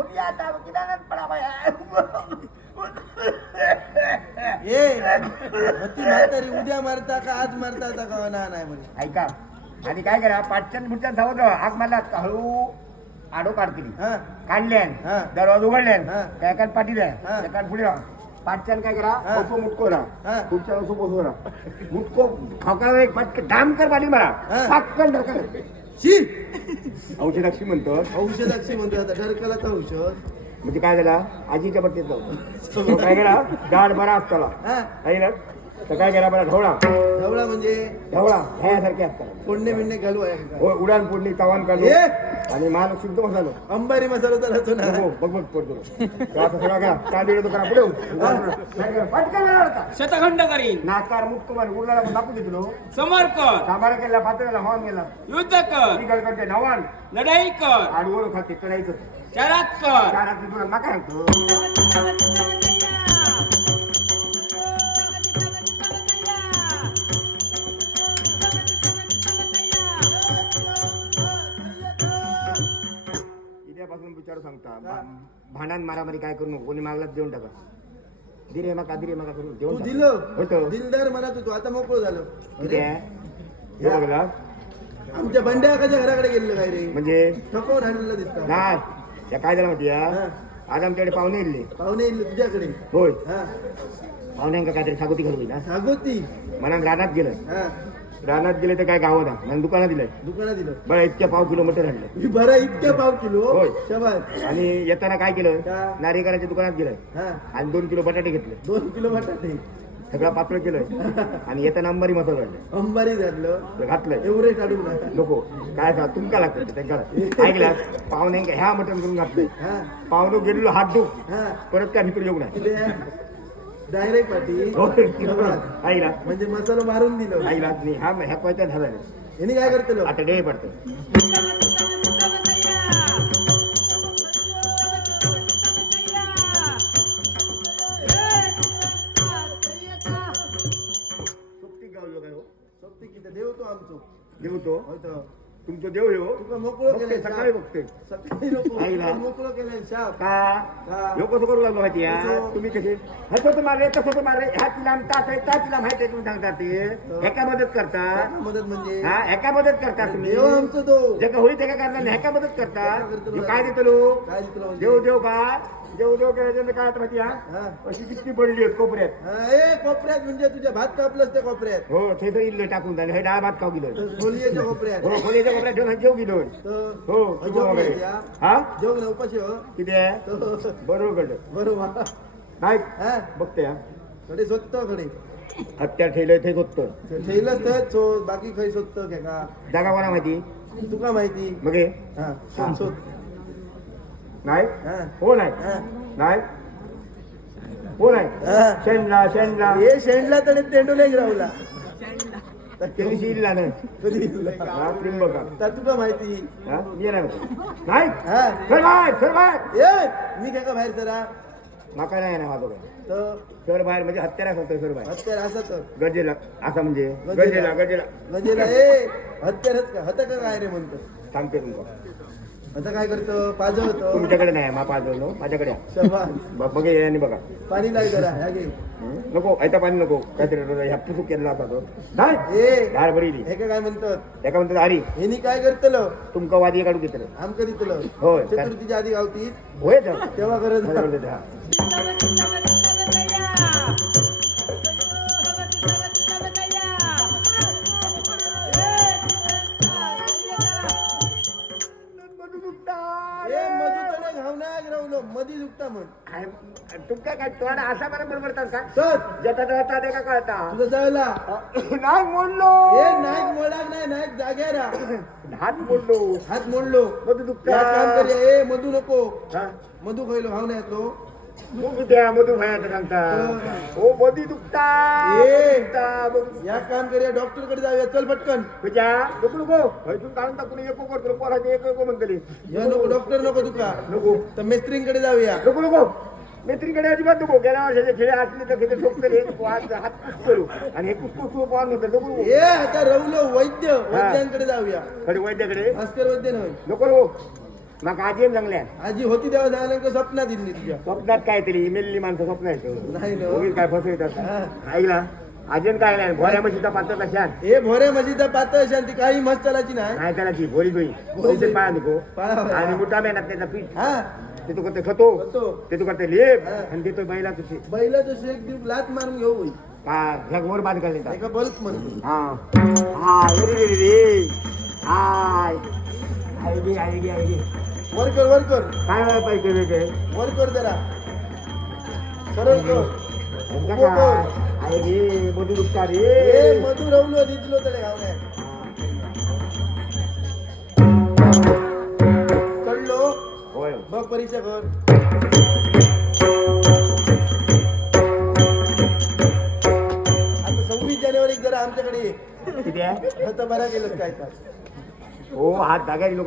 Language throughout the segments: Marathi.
फुलिया आता किदानच पडा बाया ए ती म्हातारी उद्या मारता का आज मारता आता का ना नाही म्हणजे ऐका आणि काय करा पाचच्या पुढच्या जाऊ आग मला हळू आडो काढतील हा काढल्यान हा. दरवाजा उघडल्यान हा. त्या एकात पाठील्या हा. एकात पुढे राहा पाचच्यान काय करा हा. ओपो मुटको हा. राहा पुढच्या ओपो बसू राहा मुटको खाका एक पटके डामकर पाठी मारा हा. पाटकन ढकल शी औषधाक्षी म्हणतो औषधाक्षी म्हणते आता ढरकलाचा औषध म्हणजे काय झाला आजीच्या बट्टीत जाऊ काय करा दाड बरा असताला हा आहे ना तर काय करा बरा ढवळा ढवळा म्हणजे ढवळा ह्यासारखे असतात फोडणे बिडणे घालू आहे का? हो उडान फोडणी तवान काढलो ए आणि महालक्ष्मी तो मसालो अंबारी मसाला तर असतो ना हो बघ बघ पडतो असं सगळा घ्या काय तो करा पुढे पटकन होता शतखंड करीन नाकार मुक्त मार उरला दाखवू दे तुलो समर कर कामाला केला पात्राला हवान गेला युद्ध कर ती करते नवान लढाई कर आडवळ खाते कडायचं शरात कर चारात तुला नका सांगतो इथेपासून विचारू सांगता भांडण मारामारी काय करू नको कोणी मागलाच देऊन टाका दिरे मका करून तू देऊन टाका. दिलं होतं दिलदार म्हणत होतो आता मोकळं झालं किती आहे हे बघला आमच्या बंड्या एकाच्या घराकडे गेलेलं काय रे म्हणजे ठकवून आणलेलं दिसतं नाही त्या काय झालं माहिती आहे? हा. आज आमच्याकडे पाहुणे येईल पाहुणे येईल तुझ्याकडे होय हा पाहुण्यांका काहीतरी सागोती घालू ना सागोती मला रानात गेलं हा रानात गेले तर काय गावात मला दुकानात दिलंय दुकानात दिलं बरं इतक्या पाव किलो मटण आणलं मी बरं इतक्या पाव किलो होय. शबाज आणि येताना काय केलं का? नारिकाराच्या दुकानात गेलं हा आणि 2 किलो बटाटे घेतले 2 किलो बटाटे सगळं पातळ केलं आणि येताना अंबारी मसाला आणलं अंबारी झालं ते घातलंय एवढे काढून नका नको काय सांग तुमका लागतं त्यांना ऐकला पाहुण्यांका ह्या मटण करून घातलंय हा पाहुणं गेलेलो हात दुख हा परत काय भितर येऊ नाही डायरेक्ट पाटी ऐकला म्हणजे मसाला मारून दिलं ऐकला नाही हा ह्या कोयत्या झाला नाही. यांनी काय करतलं आता डे पडतं सोबती गावलो काय हो सोबती किती देव तो आमचो देव तो होय तो तुमचं देव हो तुका मोकळं बघते, केलं सकाळी बघते सकाळी नको आईला. मोकळं केलं शाप का का? ह्यो कसं करू लागलो माहिती आहे? कसं? तुम्ही कसे ह्याचं तर मारले तसं तर मारले ह्या तिला तास आहे त्या तिला माहिती आहे तुम्ही सांगता ते ह्याका मदत करता मदत म्हणजे हा ह्याका मदत करता तुम्ही देव आमचं तो जे का होईल ते का करणार नाही ह्याका मदत करता करतो ह्यो ना. काय देतो लो? काय दिलं म्हणजे? देव देव का देव देव करायचं काय आता माहिती आहे? हा. अशी किती पडली आहेत कोपऱ्यात हा, ए कोपऱ्यात म्हणजे तुझ्या भात कापलंच त्या कोपऱ्यात हो ते तर इल्ल टाकून झाले हे डाळ भात खाऊ गेलो खोलियेच्या कोपऱ्यात हो खोलीच्या कोपऱ्यात ठेवून जेव गेलो तर हो जोग वगैरे. नाही त्या. हा जोग नाही उपाशी हो किती आहे तो बरोबर कळलं बरोबर नाही हा बघते हा कडे स्वतः कडे हत्यार ठेवलं ते होतं ठेवलं तर चो बाकी काही स्वतः घ्या का जागा कोणा माहिती तुका माहिती मग हे? हा शोध शोध नाही हा हो नाही हा नाही हो नाही हा. शेणला शेणला हे शेंडला तरी तेंडूला राहुला त्यांनी शिरला नाही कधी हा त्रिंबका तर तुका माहिती हा मी नाही म्हणतो. नाही हा सर बाहेर सर बाहेर ए मी काय का बाहेर जरा माका नाही माझं काय तर सर बाहेर म्हणजे हत्यारा सांगतो सर बाहेर हत्यार असत गजेला असा म्हणजे गजेला. गजेला गजेला गजेला ए हत्यारच का हत का काय रे म्हणतो सांगते तुमका आता काय करतो पाजवतो तुमच्याकडे नाही मा पाच माझ्याकडे आहे. शबाज बघ हे आणि बघा पाणी लाग जरा ह्या घे नको ऐता पाणी नको काहीतरी ह्या पुसूक केला होता तो नाही ए धार बरी हे का काय म्हणतात एका म्हणतात अरे हेनी काय करतलं तुमका वादी काढू घेतलं आमचं दितलं होय. चतुर्थीच्या आधी गावती होय तर तेव्हा करत ए मधू तडे घावनाक रावलो मधी दुखता म्हण तुमका काय तोंड असा बरोबर करतात का सत जता जता ते का कळता तुझं जायला नाही मोडलो ए नाईक मोडाक नाही नाईक जागेरा हात मोडलो हात मोडलो मधू दुखता. या काम करूया ए मधू नको हा? मधू खायलो घावण्यातलो मग द्या मधू भयात सांगता ओ मधी दुखता ए. दुखता, मग या काम करूया डॉक्टर कडे जाऊया चल पटकन तुझ्या नको नको हयतून काढून टाकून एको करतो पोराचे एक एको म्हणतली या नको डॉक्टर नको तुका नको तर मेस्त्रींकडे जाऊया नको नको मैत्रीकडे अजिबात नको गेल्या वर्षाचे खेळ असले तर किती ठोकतले हात पुस करू आणि हे कुसकुस पाहून होतं नको नको. ए आता रवलो वैद्य वैद्यांकडे जाऊया खरी वैद्याकडे भास्कर वैद्य नव्हे नको नको मग आजी जंगल्या आजी होती तेव्हा झालं स्वप्नात दिली तुझ्या स्वप्नात काहीतरी मेलेली माणसं स्वप्न येतो नाही ना. उगीच काय फसवित ऐकला अजून काय नाही भोऱ्या म्हशीचा पात्र कशात हे भोरे मशीचा पातळ शांती काही मस्त चालायची नाही नाही त्याला ती भोरी जोई जोई. पाया नको पाळावं. आणि मोठा मेहनत त्याचा पीठ हा ते तू करते खतो खतो. ते तू करते लेप हा. आणि ते तो बैला तुझी बैला तो शेक देऊ लात मारून घेऊ होई. का जगभर बाद करले एका बल्क म्हणतो हा हा रे रे रे हाय आई वर कर वर कर काय वेळा पैसे वेगळे वर कर जरा सरळ कर उभं कर. आई रे मोठी दुखता ए रे मधु रवलो दिसलो तडे गावने चढलो होय बघ परीक्षा कर आता 26 जानेवारी जरा आमच्याकडे ये. किती आहे आता बरा केलं काय का हो हात जागारी लोक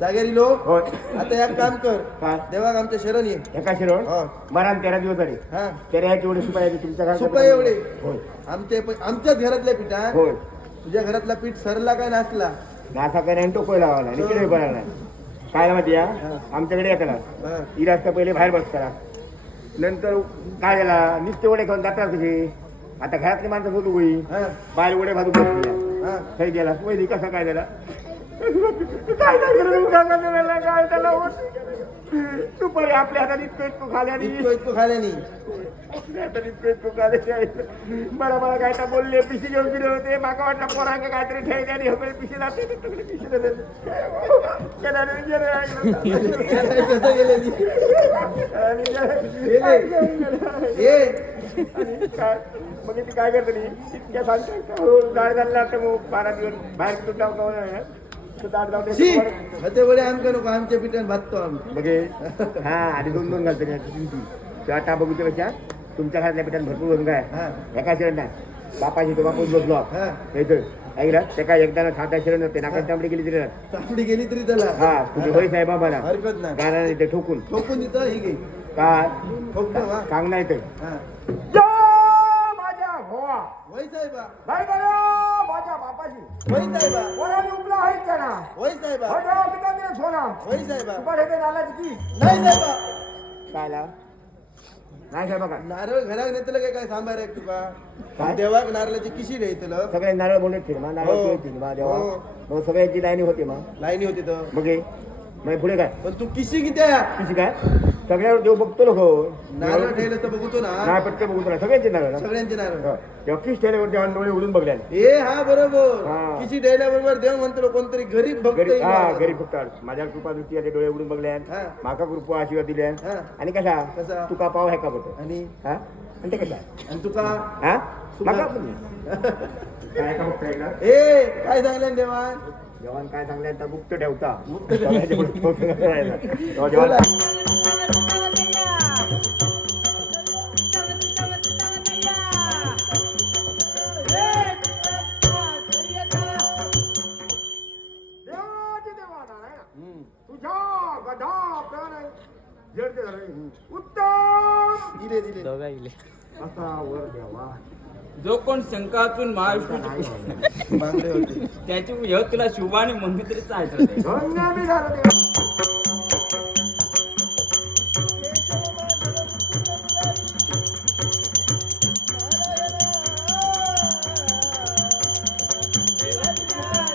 जागेरी लो होय आता एक काम कर काय देवाग आमच्या शरण ये एका शिरोळ हा. मरण 13 दिवस झाले हा 13 एवढे सुपाय तुमच्या घरात सुपाय एवढे? होय आमच्याच घरातल्या पिठात होय तुझ्या घरातला पीठ सरला काय नाचला नासा काय टोकोय लावायला निकडे पडायला काय माहिती या आमच्याकडे येताना हा. ही रस्ता पहिले बाहेर बसताना नंतर काय झाला नुसते वडे खाऊन जातात कसे आता घरातली माणसं होतो गोई हा. बाहेर वडे भाजून बसली हा. काही गेला वैदी कसा काय झाला काय नाही केलं, काय नाही केलं, काय त्याला तू परी आपल्या हातात इतकं खाल्या इतकं खाल्यानी मला मला काय तर बोलले पिशी घेऊन गेले होते माका वाटलं पोरांना काहीतरी ठेवण्याने हे पिशी जाते पिशी कसं गेले काय मग ती काय करते इतक्या सांगते जाळ झाला तर मग 12 दिवस बाहेर तुटा ते वडे आमच्या नको आमच्या पिठात भाजतो आम्ही बघे हा आणि 2 घालते आता बघू कशा तुमच्या घरातल्या पिठात भरपूर होऊन काय हा. एका शिरण बापाशी तो बापूच बसलो हा. ऐकलं ते काय एकदा साधा शिरण होते नाका तांबडी गेली तरी तांबडी गेली तरी त्याला हा तुझी होय साहेब मला हरकत नाही गाण्याने ते ठोकून ठोकून देतं ही घे काय ठोकतो हा. सांग नाही तर हा. माझ्या भोवा वय साहेबा काय करा माझ्या बापाशी वय साहेबा कोणाने उपला आहे का ना वय साहेबा सोना वय साहेबा तुला हे नाला की नाही साहेबा कायला नाही साहेब का नारळ घरात नेतलं काय सांबार आहे तुका काय? देवाक नारळाची किशी रेतलं सगळे नारळ बोलत फिर मा नारळ हो. पिळतील मा देवा हो. मग सगळ्यांची लाईनी होती मग लाईनी होती तर मग पुढे काय पण तू किशी किती आहे? किती काय सगळ्यावर देव बघतो लोक नारळ ठेवलं तर बघतो ना नाही पटके बघतो ना सगळ्यांचे नारळ सगळ्यांचे नारळ तेव्हा किस ठेल्यावर देवा डोळे उडून बघल्या ए हा बरोबर हा. किशी द्यायल्याबरोबर देव म्हणतो कोणतरी गरीब भक्त गरीब येईल हा बाबा. गरीब फक्त माझ्या कृपा दृष्टी ते डोळे उडून बघल्या हा. माका कृपा आशीर्वाद दिल्या हा. आणि कसा कसा? तुका पाव आहे का बघतो आणि हा आणि ते कसा आणि तुका हा तुका- माका काय का बघताय का ए काय सांगलं देवान जेवण काय सांगलं तर गुप्त ठेवता गुप्त तेव्हा जेवण तुझ्या गदा प्राण जडते झालं उत्तम दिले दिले असा वर देवा जो कोण शंकातून महाविष्णू बांगडे होते त्याची तुला शुभाने मंदिर तरी चालत धन्य मी झालं देवा